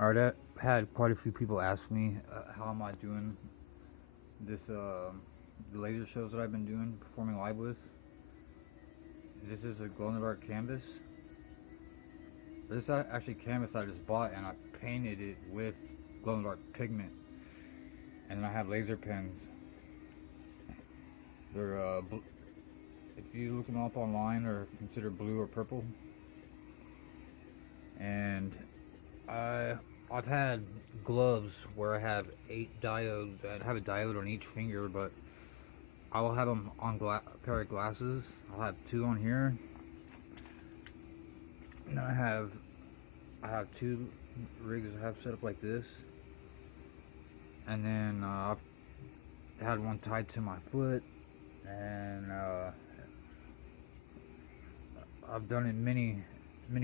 Alright, I had quite a few people ask me how am I doing this, the laser shows that I've been doing, performing live with. This is a glow-in-the-dark canvas. This is actually canvas I just bought, and I painted it with glow-in-the-dark pigment. And then I have laser pens. They're, if you look them up online, they're considered blue or purple. And I've had gloves where I have 8 diodes. I have a diode on each finger, but I will have them on a pair of glasses. I'll have 2 on here. And I have 2 rigs I have set up like this. And then I've had one tied to my foot, and I've done it many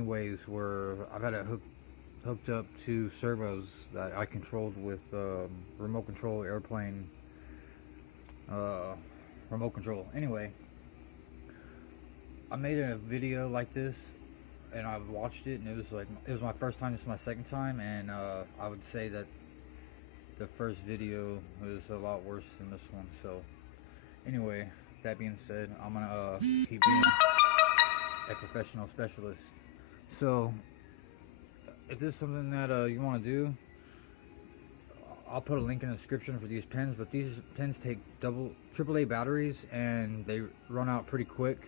ways where I've had it hooked up to servos that I controlled with remote control airplane remote control. Anyway, I made a video like this, and I've watched it, and it was my first time. This is my second time, and I would say that the first video was a lot worse than this one. So anyway, that being said, I'm gonna keep being a professional specialist. So if this is something that you want to do, I'll put a link in the description for these pens. But these pens take AAA batteries, and they run out pretty quick.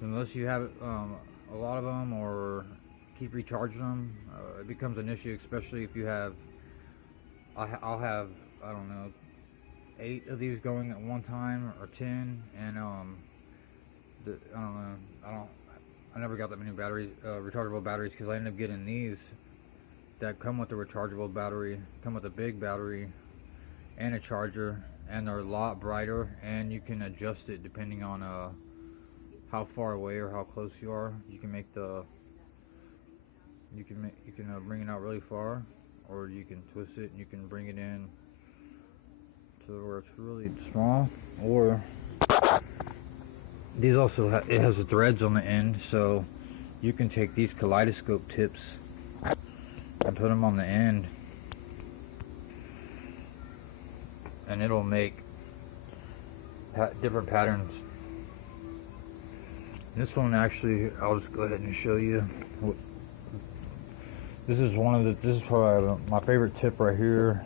So unless you have a lot of them or keep recharging them, it becomes an issue, especially if you have I'll have, I don't know, 8 of these going at one time, or 10, and I don't know, I never got that many batteries, rechargeable batteries, because I ended up getting these that come with a rechargeable battery, come with a big battery and a charger, and they're a lot brighter, and you can adjust it depending on how far away or how close you are. You can make you can bring it out really far, or you can twist it and you can bring it in to where it's really small. Or these also it has threads on the end, so you can take these Kaleidoscope tips and put them on the end, and it'll make different patterns. And this one, actually, I'll just go ahead and show you. This is probably my favorite tip right here.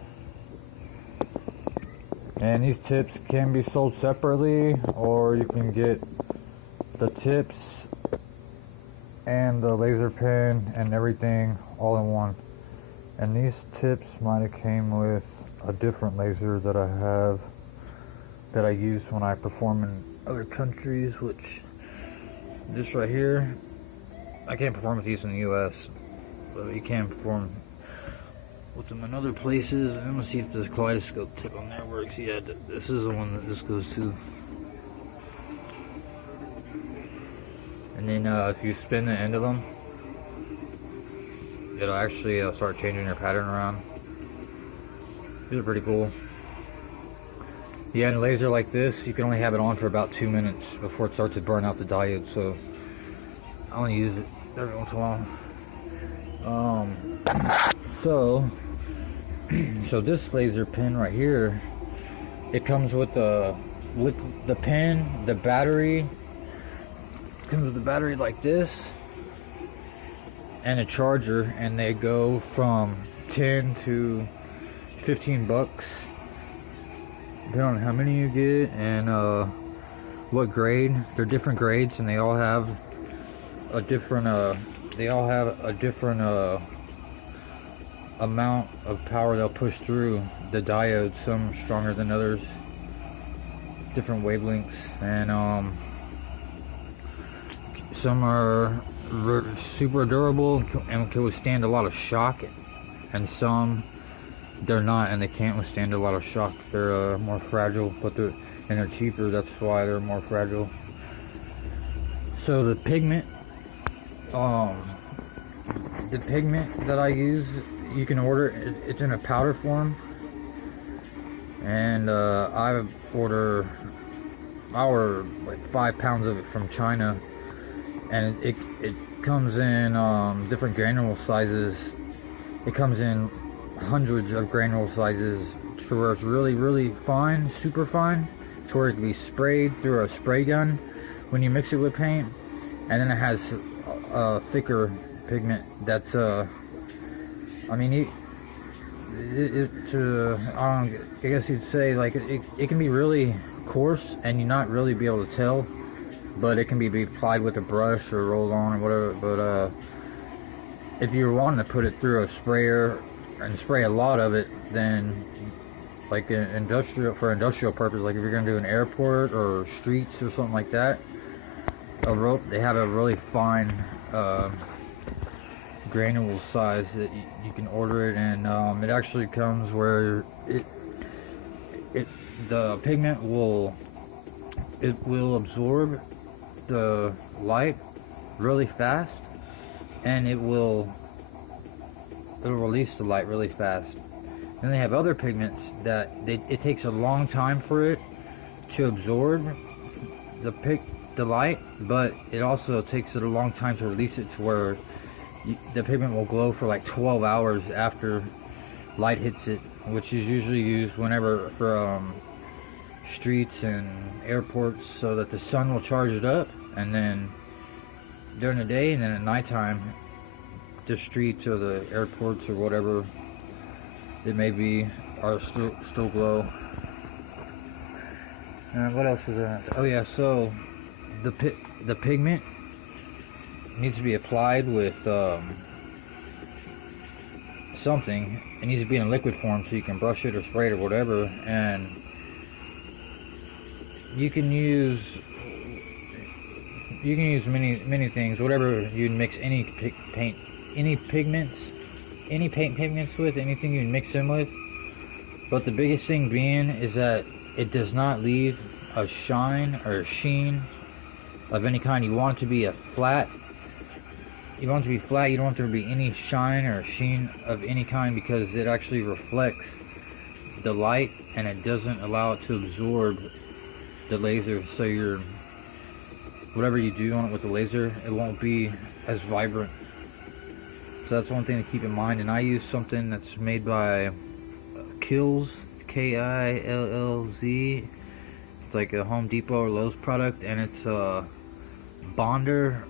And these tips can be sold separately, or you can get the tips and the laser pen and everything all in one. And these tips might have came with a different laser that I use when I perform in other countries, which this right here, I can't perform with these in the US, but you can perform with them in other places. I'm gonna see if this Kaleidoscope tip on there works. Yeah, this is the one that this goes to. And then if you spin the end of them, it'll actually start changing your pattern around. These are pretty cool. Yeah, and a laser like this, you can only have it on for about 2 minutes before it starts to burn out the diode, so I only use it every once in a while. So this laser pen right here, it comes with the pen, the battery. It comes with the battery like this, and a charger, and they go from 10 to 15 bucks, depending on how many you get and what grade. They're different grades, and they all have a different amount of power they'll push through the diode. Some stronger than others, different wavelengths, and some are super durable and can withstand a lot of shock, and some they're not, and they can't withstand a lot of shock. They're more fragile, but they're cheaper. That's why they're more fragile. So the pigment that I use, you can order it's in a powder form, and I order like 5 pounds of it from China, and it comes in different granule sizes, it comes in hundreds of granule sizes to where it's really, really fine, super fine, to where it can be sprayed through a spray gun when you mix it with paint. And then it has a thicker pigment that's I mean, I guess you'd say, like, it can be really coarse and you not really be able to tell, but it can be applied with a brush or rolled on or whatever. But if you're wanting to put it through a sprayer and spray a lot of it, then like for industrial purpose, like if you're gonna do an airport or streets or something like that, they have a really fine granule size that you can order it, and it actually comes where the pigment will absorb the light really fast, and it'll release the light really fast. Then they have other pigments that it takes a long time for it to absorb the light, but it also takes it a long time to release it to where the pigment will glow for like 12 hours after light hits it, which is usually used whenever for streets and airports, so that the sun will charge it up, and then during the day and then at nighttime the streets or the airports or whatever it may be are still glow. And what else is that? Oh yeah, so the pigment needs to be applied with something. It needs to be in a liquid form so you can brush it or spray it or whatever, and you can use many things, whatever you mix any paint pigments with, anything you mix them with. But the biggest thing being is that it does not leave a shine or a sheen of any kind. You want it to be flat. You don't want there to be any shine or sheen of any kind, because it actually reflects the light and it doesn't allow it to absorb the laser. So whatever you do on it with the laser, it won't be as vibrant. So that's one thing to keep in mind. And I use something that's made by Kills, Killz. It's like a Home Depot or Lowe's product, and it's a bonder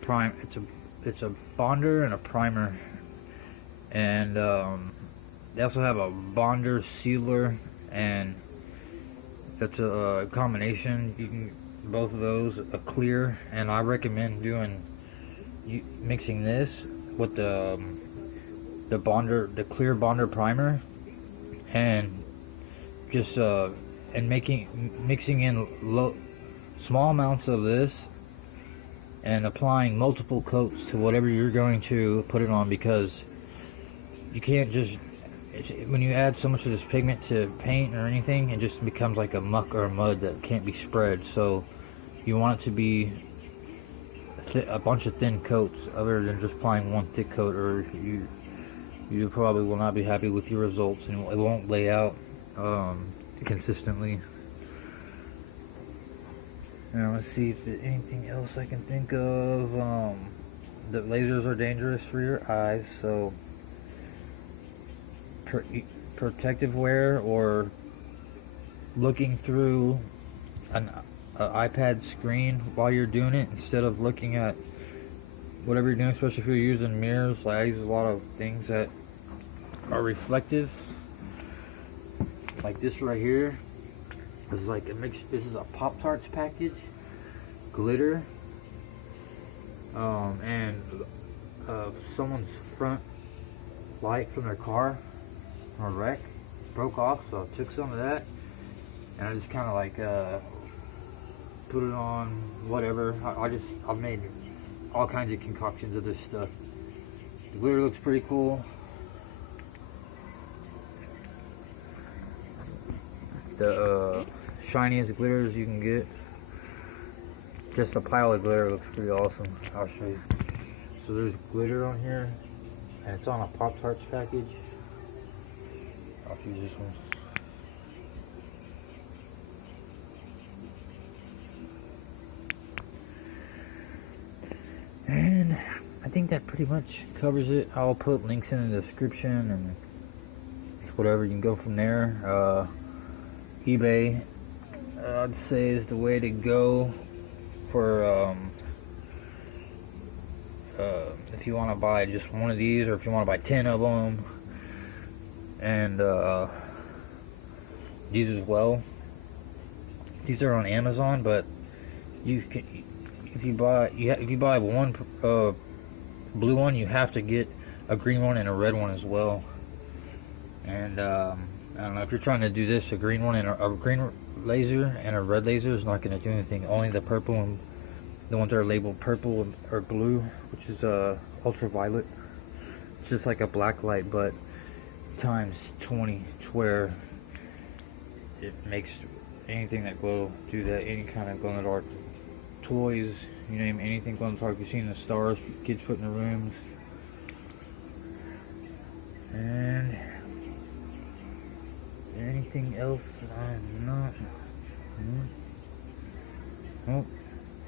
prime. It's a bonder and a primer, and they also have a bonder sealer, and that's a combination. You can both of those, a clear, and I recommend mixing this with the clear bonder primer, and just mixing in small amounts of this and applying multiple coats to whatever you're going to put it on, because you can't just, when you add so much of this pigment to paint or anything, it just becomes like a muck or a mud that can't be spread. So you want it to be a bunch of thin coats, other than just applying one thick coat, or you probably will not be happy with your results, and it won't lay out consistently. Now let's see if there's anything else I can think of. The lasers are dangerous for your eyes, so protective wear, or looking through an iPad screen while you're doing it, instead of looking at whatever you're doing, especially if you're using mirrors. Like, I use a lot of things that are reflective, like this right here. This is like this is a Pop-Tarts package, glitter, and someone's front light from their car from a wreck broke off, so I took some of that and I just kind of like put it on whatever. I've made all kinds of concoctions of this stuff. The glitter looks pretty cool. The shiniest glitters you can get. Just a pile of glitter looks pretty awesome. I'll show you. So there's glitter on here, and it's on a Pop-Tarts package. I'll choose this one. And I think that pretty much covers it. I'll put links in the description and just whatever, you can go from there. eBay, I'd say, is the way to go for if you want to buy just one of these, or if you want to buy 10 of them, and these as well. These are on Amazon, but you can, if you buy one blue one, you have to get a green one and a red one as well. And I don't know, if you're trying to do this, a green one and a green laser and a red laser is not going to do anything. Only the purple and the ones that are labeled purple or blue, which is ultraviolet. It's just like a black light, but times 20, where it makes anything that glow do that. Any kind of glow in the dark toys, you name anything glow in the dark. You've seen the stars kids put in the rooms. And anything else I'm not. Well,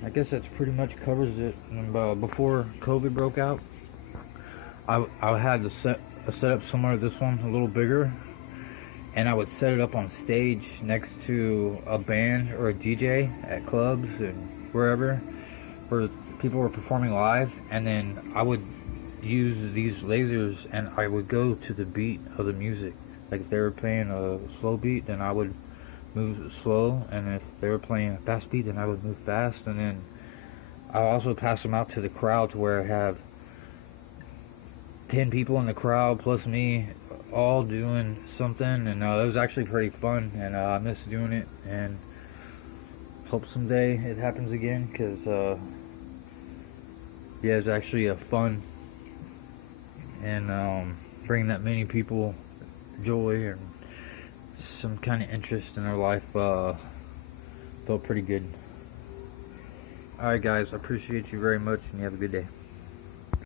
I guess that's pretty much covers it. And, before COVID broke out, I had to set up similar to this one, a little bigger, and I would set it up on stage next to a band or a DJ at clubs and wherever, where people were performing live, and then I would use these lasers and I would go to the beat of the music. Like if they were playing a slow beat, then I would move slow, and if they were playing a fast beat, then I would move fast. And then I'll also pass them out to the crowd, to where I have 10 people in the crowd plus me all doing something, and it was actually pretty fun, and I miss doing it, and hope someday it happens again, because yeah, it's actually a fun, and bringing that many people joy and some kind of interest in their life felt pretty good. Alright guys, I appreciate you very much, and you have a good day.